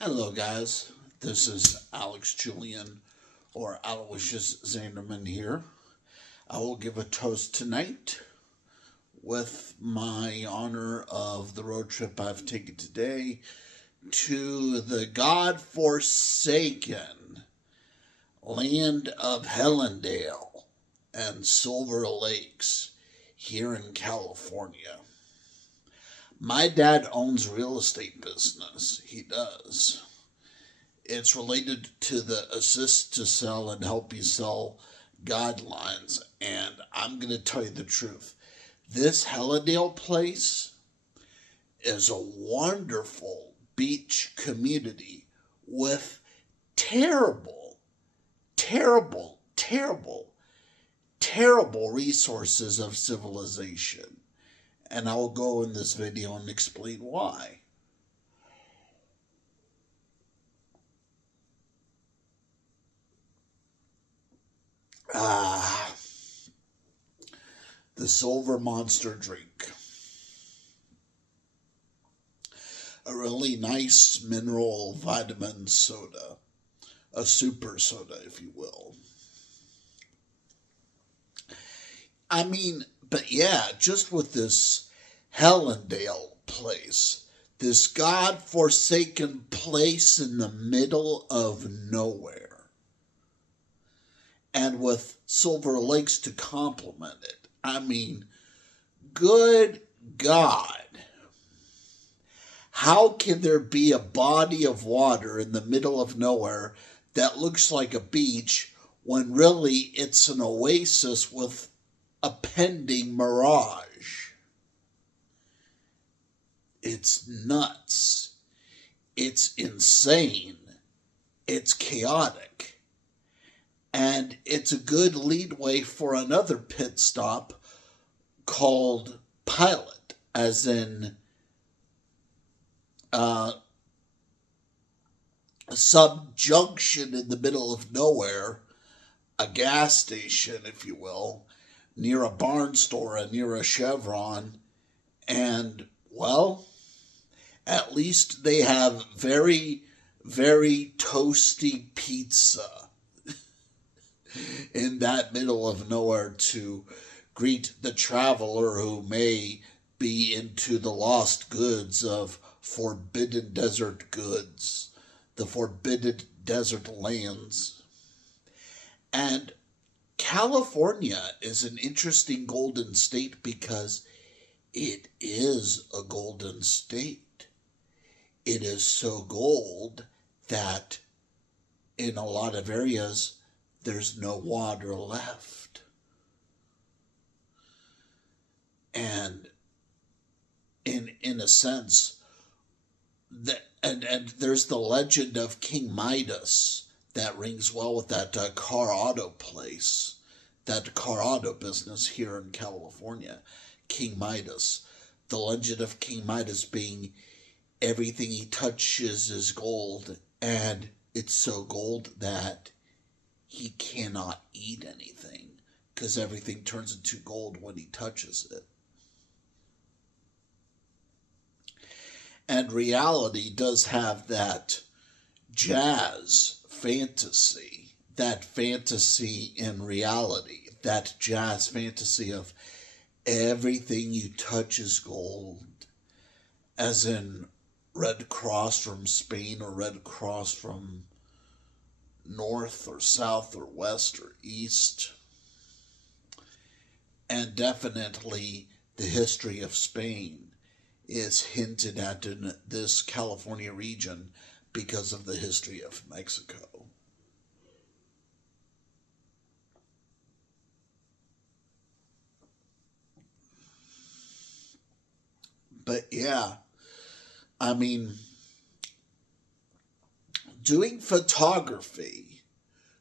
Hello, guys. This is Alex Julian or Aloysius Zanderman here. I will give a toast tonight with my honor of the road trip I've taken today to the God-forsaken land of Helendale and Silver Lakes here in California. My dad owns real estate business. He does. It's related to the assist to sell and help you sell guidelines. And I'm going to tell you the truth. This Helendale place is a wonderful beach community with terrible, terrible, terrible, terrible resources of civilization. And I will go in this video and explain why. The Silver Monster drink. A really nice mineral vitamin soda. A super soda, if you will. But yeah, just with this Helendale place, this God-forsaken place in the middle of nowhere, and with Silver Lakes to complement it. Good God. How can there be a body of water in the middle of nowhere that looks like a beach when really it's an oasis with a pending mirage? It's nuts. It's insane. It's chaotic. And it's a good leadway for another pit stop called Pilot, as in a subjunction in the middle of nowhere, a gas station, if you will, near a barn store and near a Chevron. And, well, at least they have very, very toasty pizza in that middle of nowhere to greet the traveler who may be into the lost goods of forbidden desert goods, the forbidden desert lands. And California is an interesting golden state because it is a golden state. It is so gold that in a lot of areas there's no water left. And in a sense, and there's the legend of King Midas that rings well with that car auto place, that car auto business here in California. King Midas. The legend of King Midas being everything he touches is gold, and it's so gold that he cannot eat anything because everything turns into gold when he touches it. And reality does have that jazz fantasy, that fantasy in reality, that jazz fantasy of everything you touch is gold, as in Red Cross from Spain or Red Cross from north or south or west or east. And definitely the history of Spain is hinted at in this California region because of the history of Mexico. But yeah, doing photography,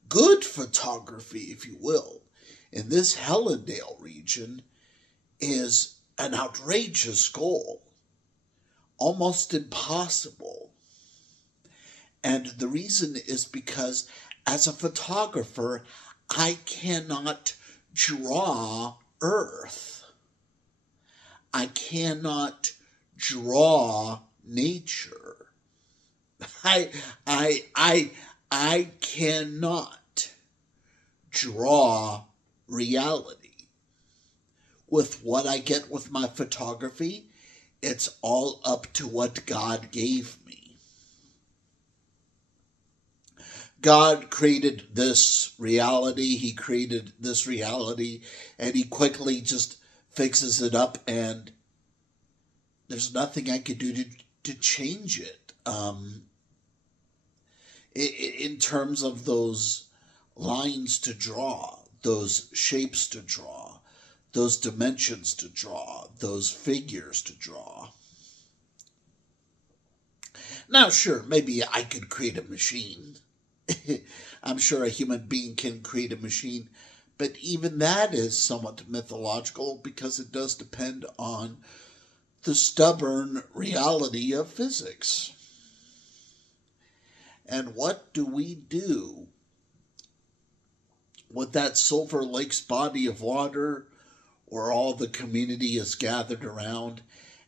good photography, if you will, in this Helendale region is an outrageous goal, almost impossible. And the reason is because as a photographer, I cannot draw Earth. I cannot draw nature. I I I I cannot draw reality. With what I get with my photography, it's all up to what God gave me. God created this reality, He created this reality, and He quickly just fixes it up, and there's nothing I could do to change it. In terms of those lines to draw, those shapes to draw, those dimensions to draw, those figures to draw. Now, sure, maybe I could create a machine. I'm sure a human being can create a machine, but even that is somewhat mythological because it does depend on the stubborn reality of physics. And what do we do with that Silver Lake's body of water where all the community is gathered around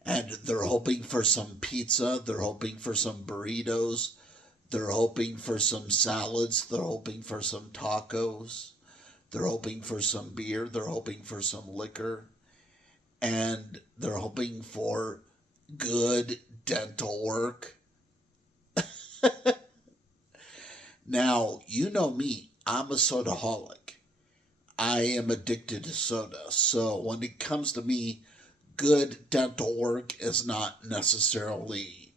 and they're hoping for some pizza, they're hoping for some burritos, they're hoping for some salads, they're hoping for some tacos, they're hoping for some beer, they're hoping for some liquor, and they're hoping for good dental work. Now, you know me, I'm a sodaaholic. I am addicted to soda. So when it comes to me, good dental work is not necessarily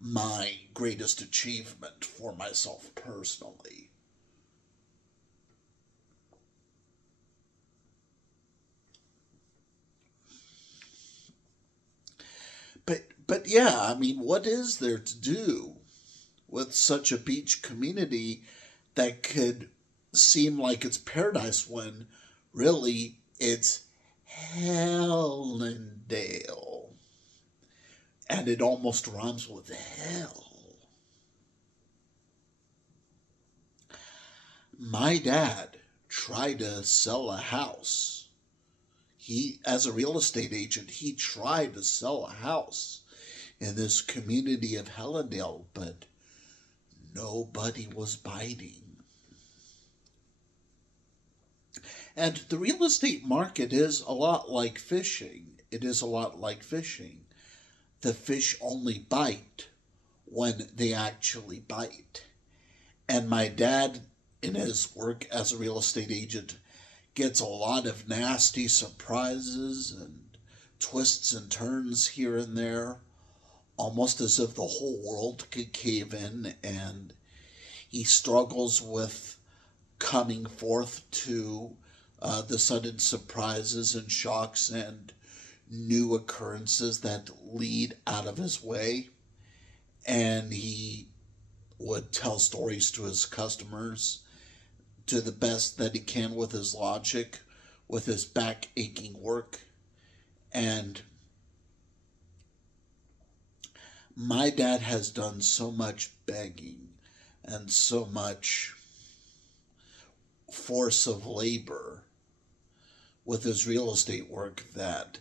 my greatest achievement for myself personally. But yeah, I mean, what is there to do with such a beach community that could seem like it's paradise when really it's Helendale? And it almost rhymes with hell. My dad tried to sell a house. As a real estate agent, he tried to sell a house in this community of Helendale, but nobody was biting. And the real estate market is a lot like fishing. It is a lot like fishing. The fish only bite when they actually bite. And my dad, in his work as a real estate agent, gets a lot of nasty surprises and twists and turns here and there, almost as if the whole world could cave in, and he struggles with coming forth to the sudden surprises and shocks and new occurrences that lead out of his way. And he would tell stories to his customers to the best that he can with his logic, with his back aching work. And my dad has done so much begging and so much force of labor with his real estate work that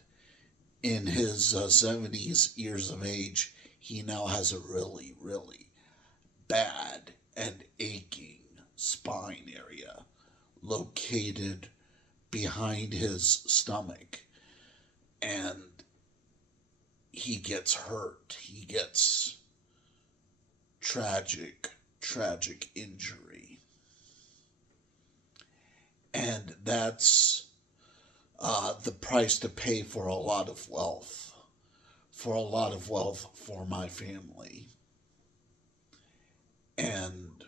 in his 70s years of age, he now has a really, really bad and aching spine area located behind his stomach. And he gets hurt. He gets tragic injury. And that's the price to pay for a lot of wealth, for my family. And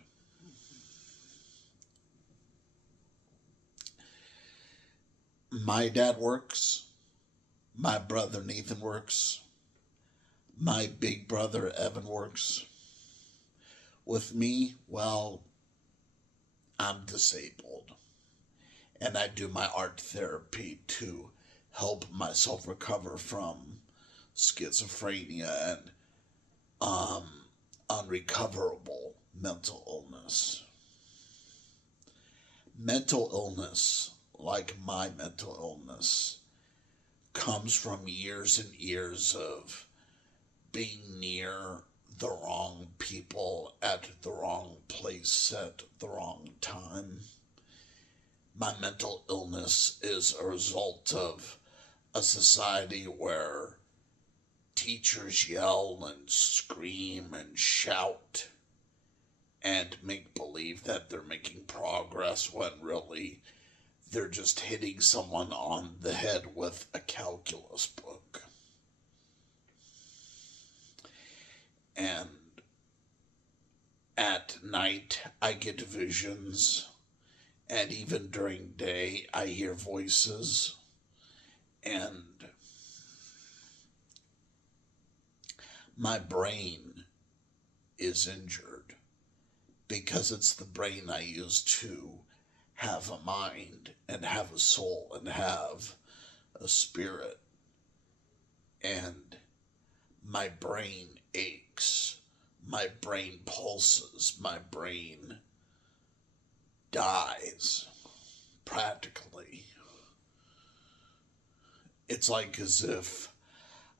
my dad works, my brother Nathan works, my big brother Evan works. With me, well, I'm disabled. And I do my art therapy to help myself recover from schizophrenia and unrecoverable mental illness. Mental illness, like my mental illness, comes from years and years of being near the wrong people at the wrong place at the wrong time. My mental illness is a result of a society where teachers yell and scream and shout and make believe that they're making progress when really they're just hitting someone on the head with a calculus book. And at night, I get visions, and even during day, I hear voices, and my brain is injured because it's the brain I use to have a mind and have a soul and have a spirit. And my brain aches, my brain pulses, my brain dies practically. It's like as if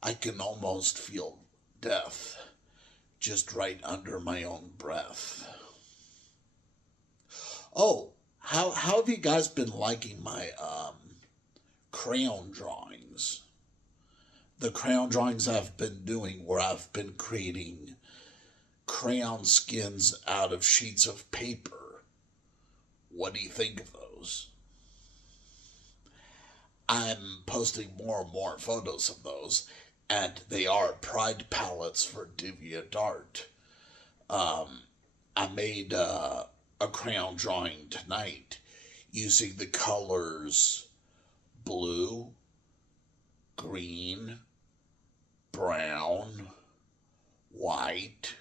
I can almost feel death just right under my own breath. Oh, how have you guys been liking my crayon drawings? The crayon drawings I've been doing where I've been creating crayon skins out of sheets of paper. What do you think of those? I'm posting more and more photos of those, and they are pride palettes for DeviantArt. I made a crayon drawing tonight using the colors blue, green, brown, white,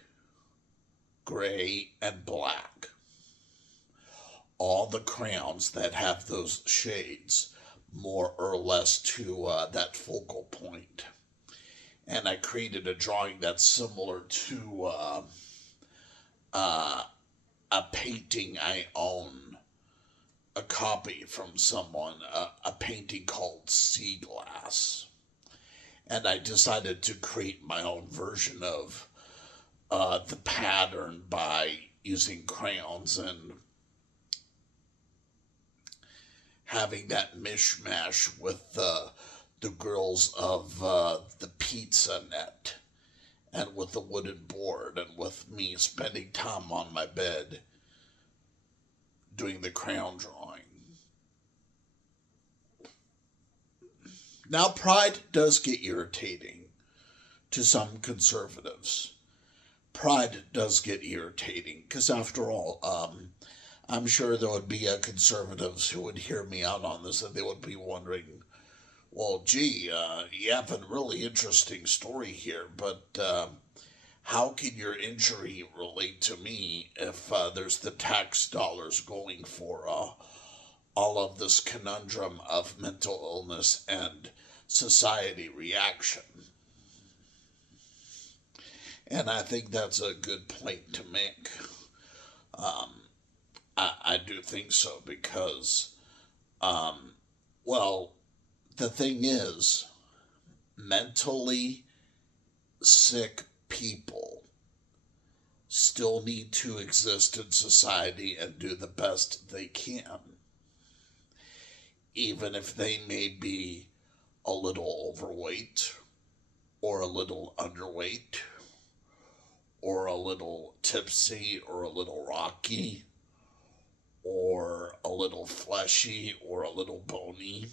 gray, and black. All the crayons that have those shades, more or less to that focal point. And I created a drawing that's similar to a painting I own, a copy from someone, a painting called Sea Glass. And I decided to create my own version of the pattern by using crayons and having that mishmash with the girls of the pizza net, and with the wooden board, and with me spending time on my bed doing the crayon drawing. Now, pride does get irritating to some conservatives. Pride does get irritating, because after all, I'm sure there would be conservatives who would hear me out on this, and they would be wondering, well, gee, you have a really interesting story here, but how can your injury relate to me if there's the tax dollars going for all of this conundrum of mental illness and society reaction? And I think that's a good point to make. I do think so because, well, the thing is, mentally sick people still need to exist in society and do the best they can, even if they may be a little overweight, or a little underweight, or a little tipsy, or a little rocky, or a little fleshy, or a little bony.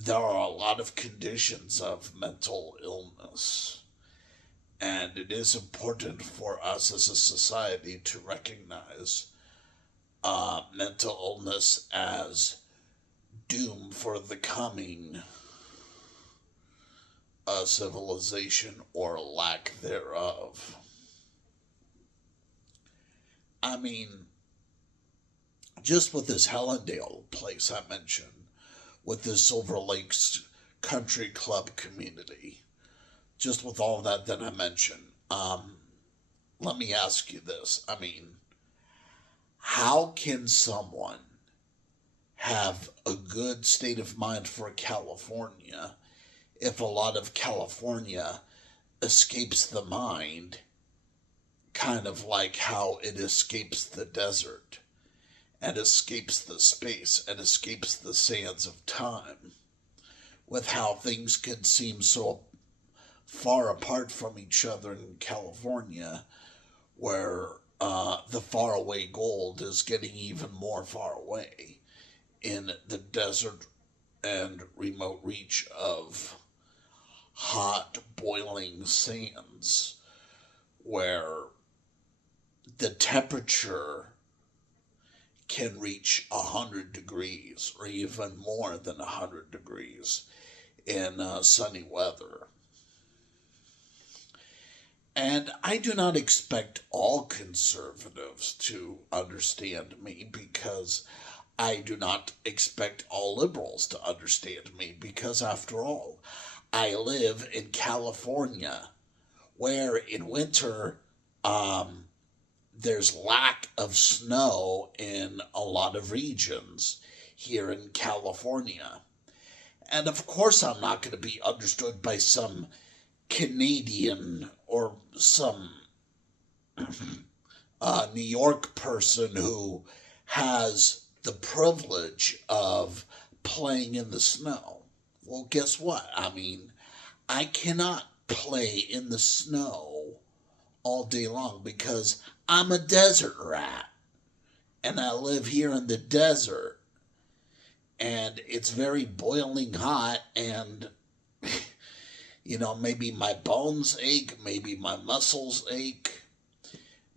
There are a lot of conditions of mental illness, and it is important for us as a society to recognize mental illness as doom for the coming civilization or lack thereof. I mean, just with this Helendale place I mentioned, with this Silver Lakes Country Club community, just with all that I mentioned, let me ask you this. I mean, how can someone have a good state of mind for California if a lot of California escapes the mind, kind of like how it escapes the desert and escapes the space and escapes the sands of time, with how things could seem so far apart from each other in California, where the faraway gold is getting even more far away in the desert and remote reach of hot, boiling sands, where the temperature can reach 100 degrees or even more than 100 degrees in sunny weather. And I do not expect all conservatives to understand me, because I do not expect all liberals to understand me, because after all, I live in California, where in winter, um, there's lack of snow in a lot of regions here in California. And of course, I'm not going to be understood by some Canadian or some New York person who has the privilege of playing in the snow. Well, guess what? I mean, I cannot play in the snow all day long because I'm a desert rat and I live here in the desert, and it's very boiling hot, and maybe my bones ache, maybe my muscles ache,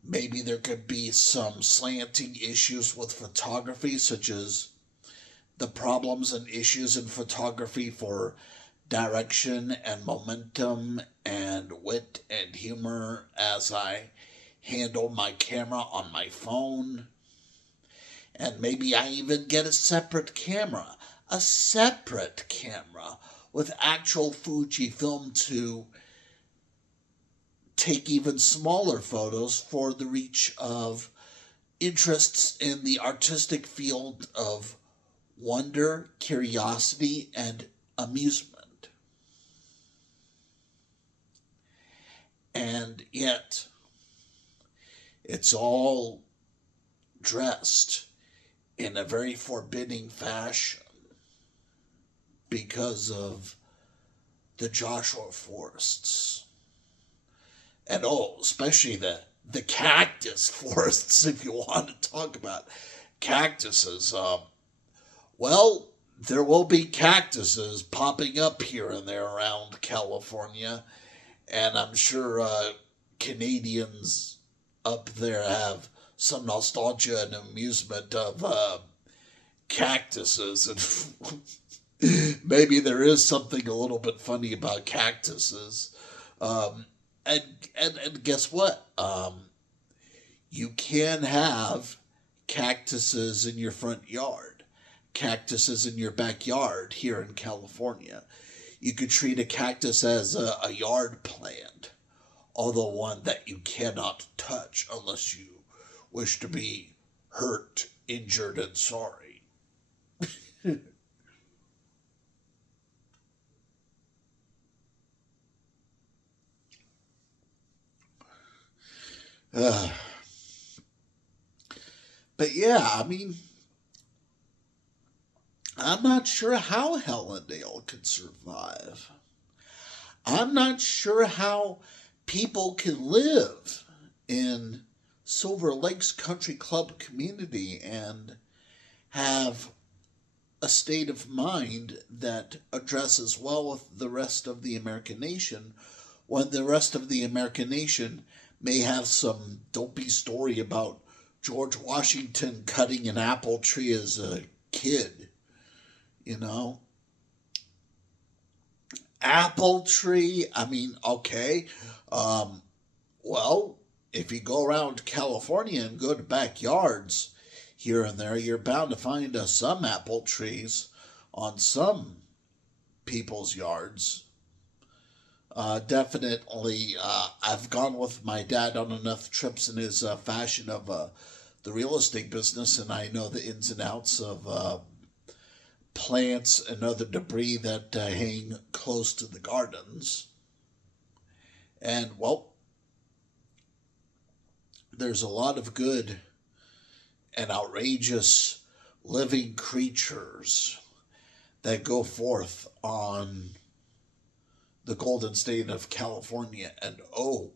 maybe there could be some slanting issues with photography, such as the problems and issues in photography for direction and momentum and wit and humor as I handle my camera on my phone. And maybe I even get a separate camera with actual Fujifilm to take even smaller photos for the reach of interests in the artistic field of wonder, curiosity, and amusement. And yet, it's all dressed in a very forbidding fashion because of the Joshua forests. And especially the cactus forests, if you want to talk about cactuses. Well, there will be cactuses popping up here and there around California, and I'm sure Canadians up there have some nostalgia and amusement of cactuses, and maybe there is something a little bit funny about cactuses. And guess what? You can have cactuses in your front yard, cactuses in your backyard here in California. You could treat a cactus as a yard plant, although one that you cannot touch unless you wish to be hurt, injured, and sorry. uh, but yeah, I mean, I'm not sure how Helendale could survive. I'm not sure how people can live in Silver Lakes Country Club community and have a state of mind that addresses well with the rest of the American nation, when the rest of the American nation may have some dopey story about George Washington cutting an apple tree as a kid. You know? Apple tree? I mean, okay. Um, well, if you go around California and go to backyards here and there, you're bound to find some apple trees on some people's yards. Definitely, I've gone with my dad on enough trips in his fashion of the real estate business, and I know the ins and outs of plants and other debris that hang close to the gardens. And, well, there's a lot of good and outrageous living creatures that go forth on the Golden State of California. And oh,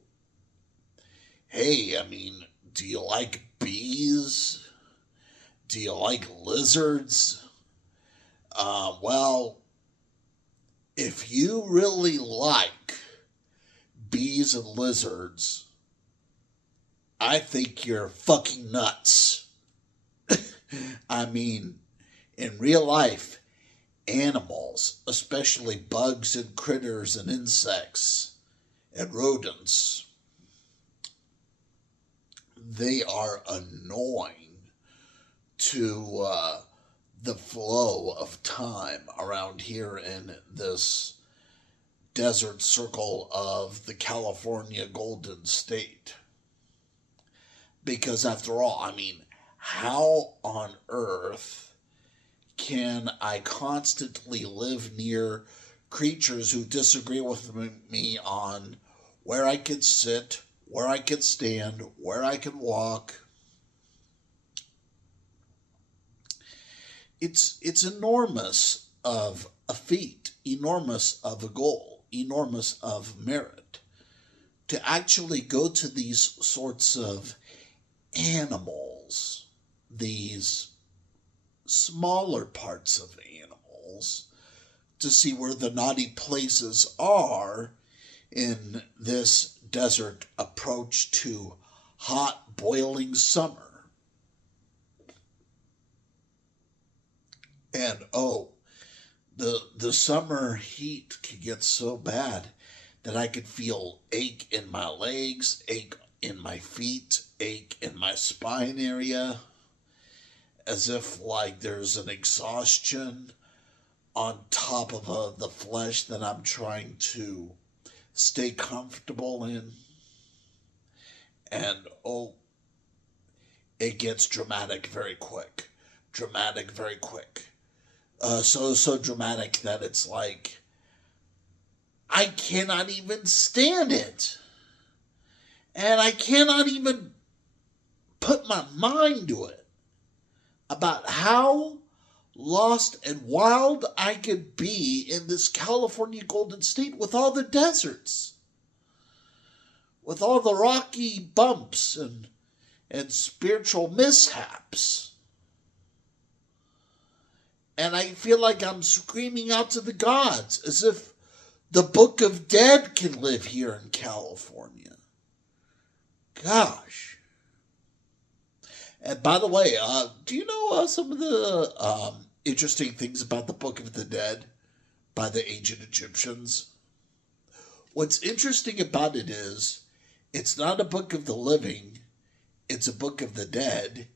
hey, I mean, do you like bees? Do you like lizards? Well, if you really like bees and lizards, I think you're fucking nuts. I mean, in real life, animals, especially bugs and critters and insects and rodents, they are annoying to the flow of time around here in this desert circle of the California Golden State. Because after all, I mean, how on earth can I constantly live near creatures who disagree with me on where I can sit, where I can stand, where I can walk? It's enormous of a feat, enormous of a goal, enormous of merit to actually go to these sorts of animals, these smaller parts of animals, to see where the naughty places are in this desert approach to hot, boiling summer. And oh, the summer heat can get so bad that I could feel ache in my legs, ache in my feet, ache in my spine area, as if like there's an exhaustion on top of the flesh that I'm trying to stay comfortable in. And oh, it gets dramatic very quick. Dramatic very quick. So dramatic that it's like I cannot even stand it. And I cannot even put my mind to it about how lost and wild I could be in this California Golden State with all the deserts, with all the rocky bumps and spiritual mishaps. And I feel like I'm screaming out to the gods as if the Book of Dead can live here in California. Gosh. And by the way, do you know some of the interesting things about the Book of the Dead by the ancient Egyptians? What's interesting about it is it's not a book of the living, it's a book of the dead.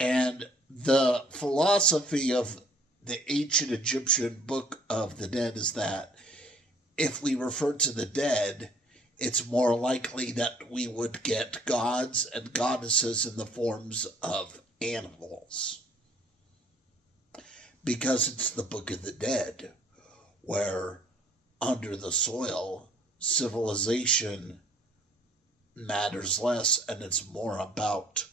And the philosophy of the ancient Egyptian Book of the Dead is that if we refer to the dead, it's more likely that we would get gods and goddesses in the forms of animals. Because it's the Book of the Dead, where under the soil, civilization matters less and it's more about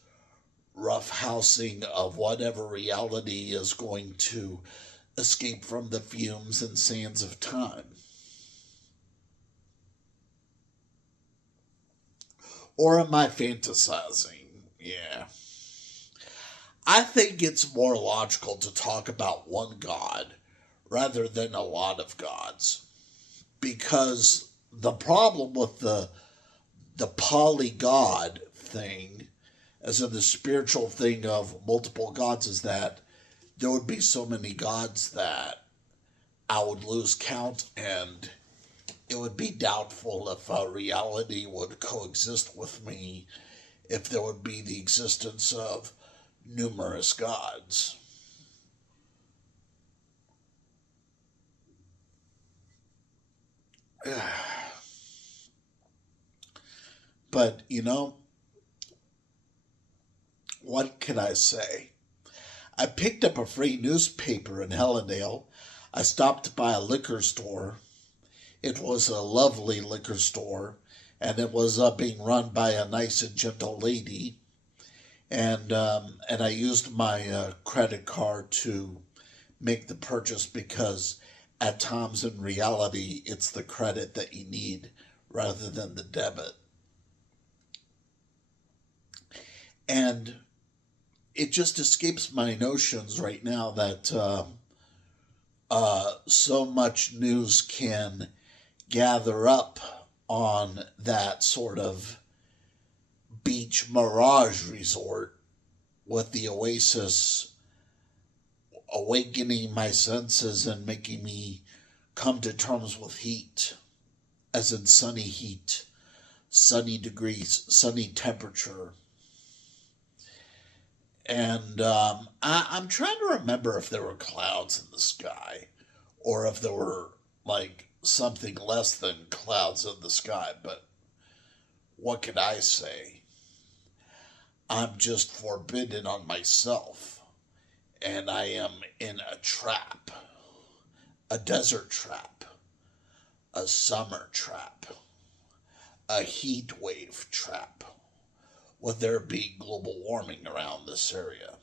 roughhousing of whatever reality is going to escape from the fumes and sands of time. Or am I fantasizing? Yeah. I think it's more logical to talk about one God rather than a lot of gods. Because the problem with the polygod thing, as in the spiritual thing of multiple gods, is that there would be so many gods that I would lose count and it would be doubtful if reality would coexist with me if there would be the existence of numerous gods. But, what can I say? I picked up a free newspaper in Helendale. I stopped by a liquor store. It was a lovely liquor store, and it was being run by a nice and gentle lady. And I used my credit card to make the purchase because at times in reality it's the credit that you need rather than the debit. And it just escapes my notions right now that so much news can gather up on that sort of beach mirage resort with the oasis awakening my senses and making me come to terms with heat, as in sunny heat, sunny degrees, sunny temperature. And I'm trying to remember if there were clouds in the sky or if there were like something less than clouds in the sky. But what can I say? I'm just forbidden on myself, and I am in a trap, a desert trap, a summer trap, a heat wave trap, with there being global warming around this area.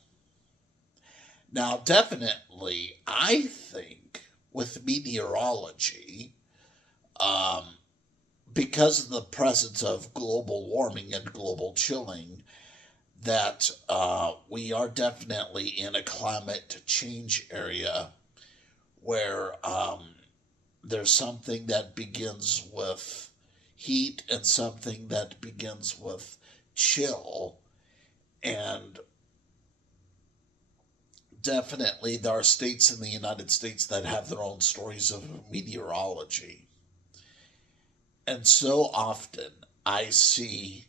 Now, definitely, I think with meteorology, um, because of the presence of global warming and global chilling, that we are definitely in a climate change area where there's something that begins with heat and something that begins with chill. And definitely there are states in the United States that have their own stories of meteorology. And so often I see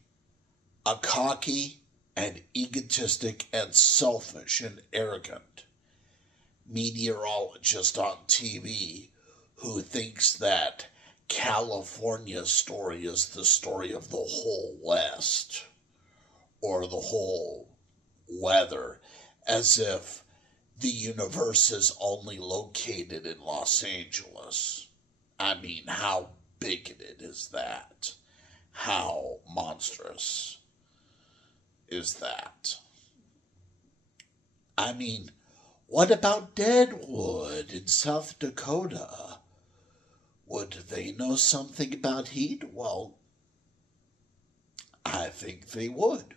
a cocky and egotistic and selfish and arrogant meteorologist on TV who thinks that California's story is the story of the whole West or the whole weather, as if the universe is only located in Los Angeles. I mean, how bigoted is that? How monstrous is that? I mean, what about Deadwood in South Dakota? Would they know something about heat? Well, I think they would,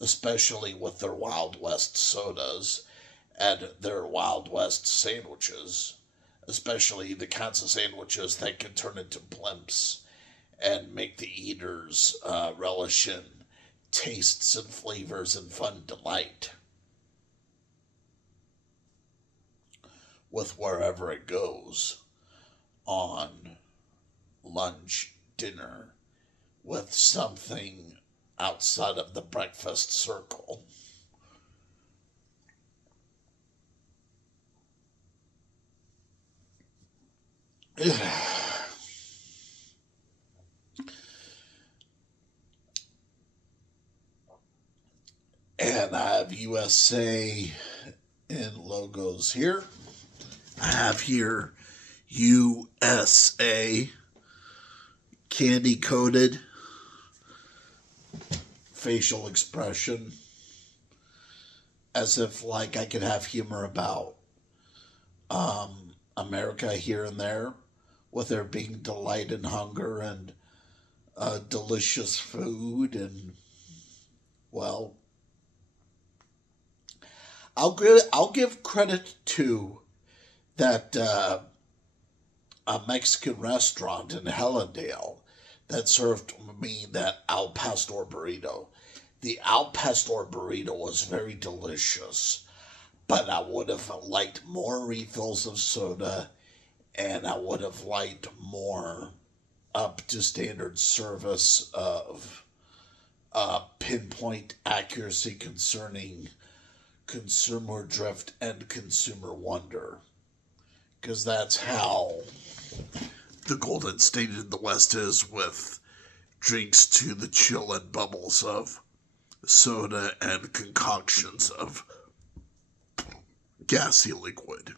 especially with their Wild West sodas and their Wild West sandwiches, especially the kinds of sandwiches that can turn into blimps and make the eaters relish in tastes and flavors and fun delight with wherever it goes on lunch, dinner, with something outside of the breakfast circle. And I have USA in logos here. I have here USA candy coated facial expression, as if like I could have humor about America here and there, with there being delight and hunger and delicious food. And well, I'll give credit to that a Mexican restaurant in Helendale that served me that al pastor burrito. The al pastor burrito was very delicious, but I would have liked more refills of soda, and I would have liked more up to standard service of pinpoint accuracy concerning consumer drift and consumer wonder. Because that's how the Golden State in the West is, with drinks to the chill and bubbles of soda and concoctions of gassy liquid.